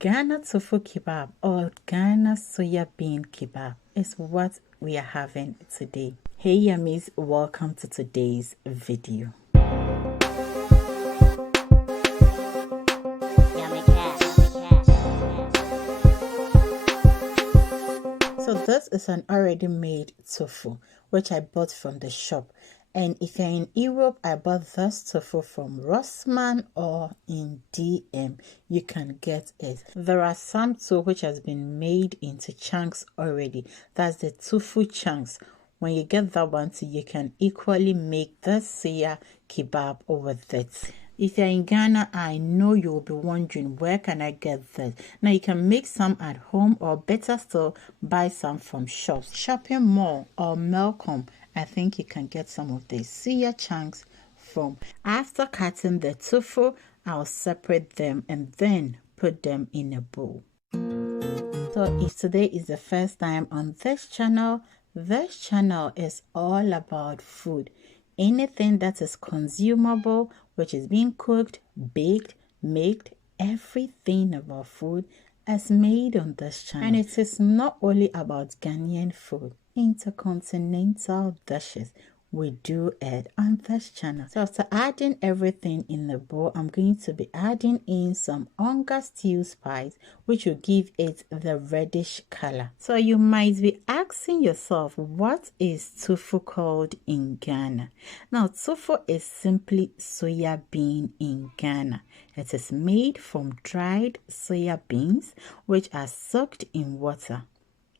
Ghana Tofu Khebab or Ghana Soya Bean Kebab is what we are having today. Hey yummies, welcome to today's video. So this is an already made tofu which I bought from the shop. And if you're in Europe, I bought this tofu from Rossmann or in DM. You can get it. There are some too which has been made into chunks already. That's the tofu chunks. When you get that one too, you can equally make the soya kebab with it. If you're in Ghana, I know you will be wondering, where can I get this? Now, you can make some at home or better still, buy some from shops. Shopping Mall or Melcom, I think you can get some of these soya chunks from. After cutting the tofu, I'll separate them and then put them in a bowl. So if today is the first time on this channel is all about food. Anything that is consumable, which is being cooked, baked, made, everything about food is made on this channel. And it is not only about Ghanaian food, intercontinental dishes. We do it on this channel. So after adding everything in the bowl, I'm going to be adding in some onga stew spice, which will give it the reddish color. So you might be asking yourself, what is tofu called in Ghana? Now, tofu is simply soya bean in Ghana. It is made from dried soya beans, which are soaked in water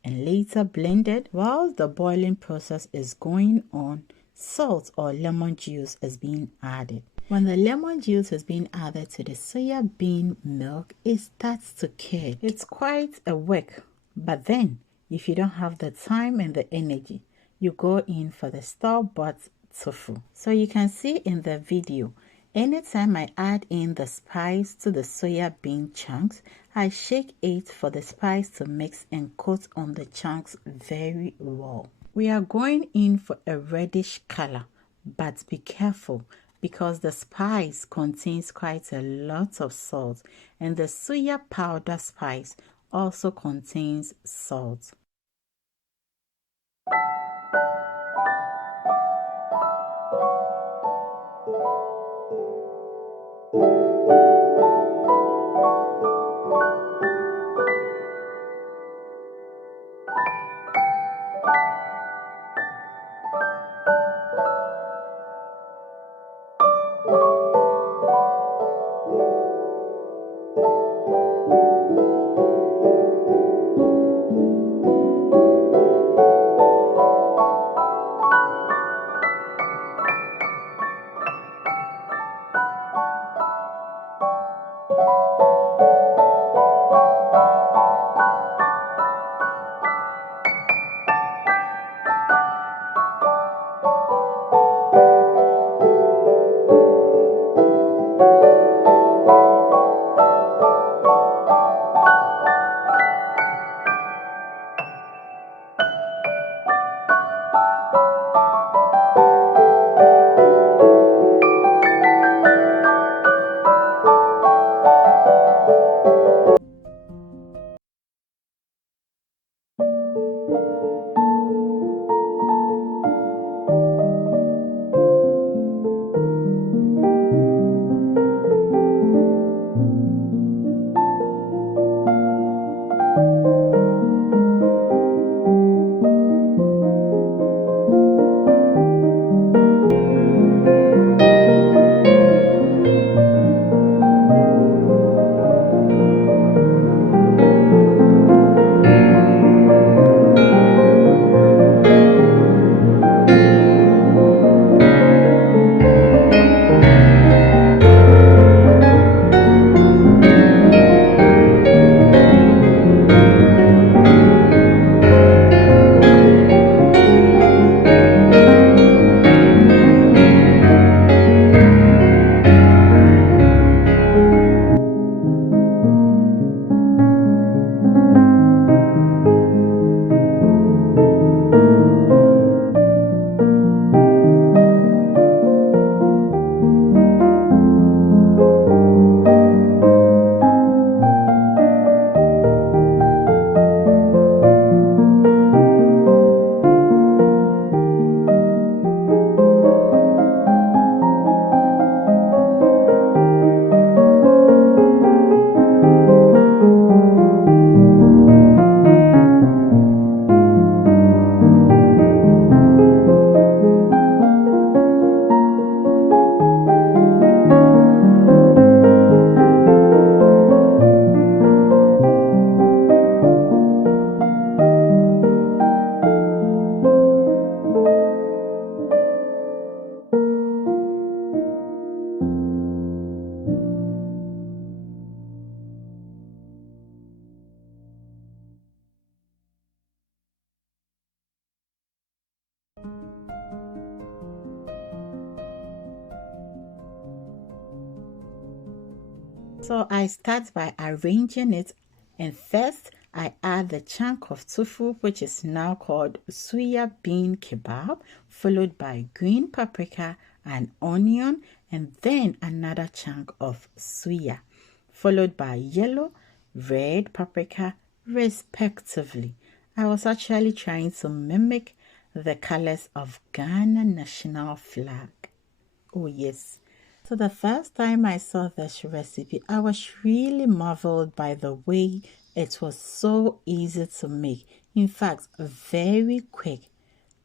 and later blended. While the boiling process is going on, salt or lemon juice is being added. When the lemon juice is being added to the soya bean milk, it starts to curdle. It's quite a work, but then if you don't have the time and the energy, you go in for the store-bought tofu. So you can see in the video, anytime I add in the spice to the soya bean chunks, I shake it for the spice to mix and coat on the chunks very well. We are going in for a reddish color, but be careful because the spice contains quite a lot of salt, and the soya powder spice also contains salt. So I start by arranging it, and first I add the chunk of tofu, which is now called SOYA BEAN KEBAB, followed by green paprika and onion, and then another chunk of soya, followed by yellow, red paprika, respectively. I was actually trying to mimic the colors of Ghana national flag. Oh yes. So the first time I saw this recipe, I was really marveled by the way it was so easy to make. In fact, very quick.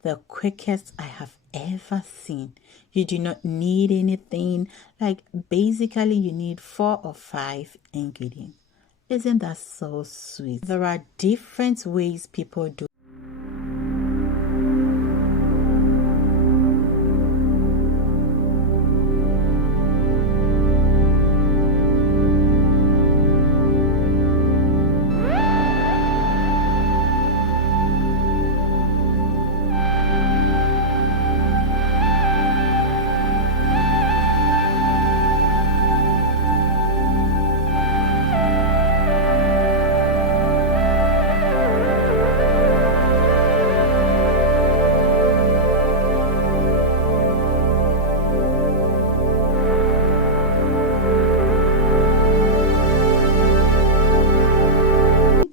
The quickest I have ever seen. You do not need anything. Like basically you need 4 or 5 ingredients. Isn't that so sweet? There are different ways people do.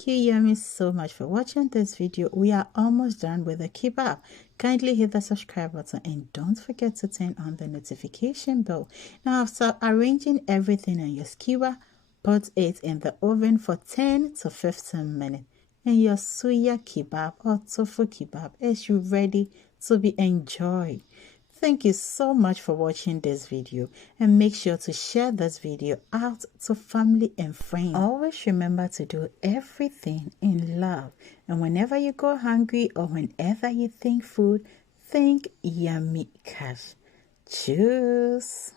Thank you Yummy so much for watching this video. We are almost done with the kebab. Kindly hit the subscribe button and don't forget to turn on the notification bell. Now after arranging everything on your skewer, put it in the oven for 10 to 15 minutes and your soya kebab or tofu kebab is ready to be enjoyed. Thank you so much for watching this video and make sure to share this video out to family and friends. Always remember to do everything in love, and whenever you go hungry or whenever you think food, think yummy cash. Cheers.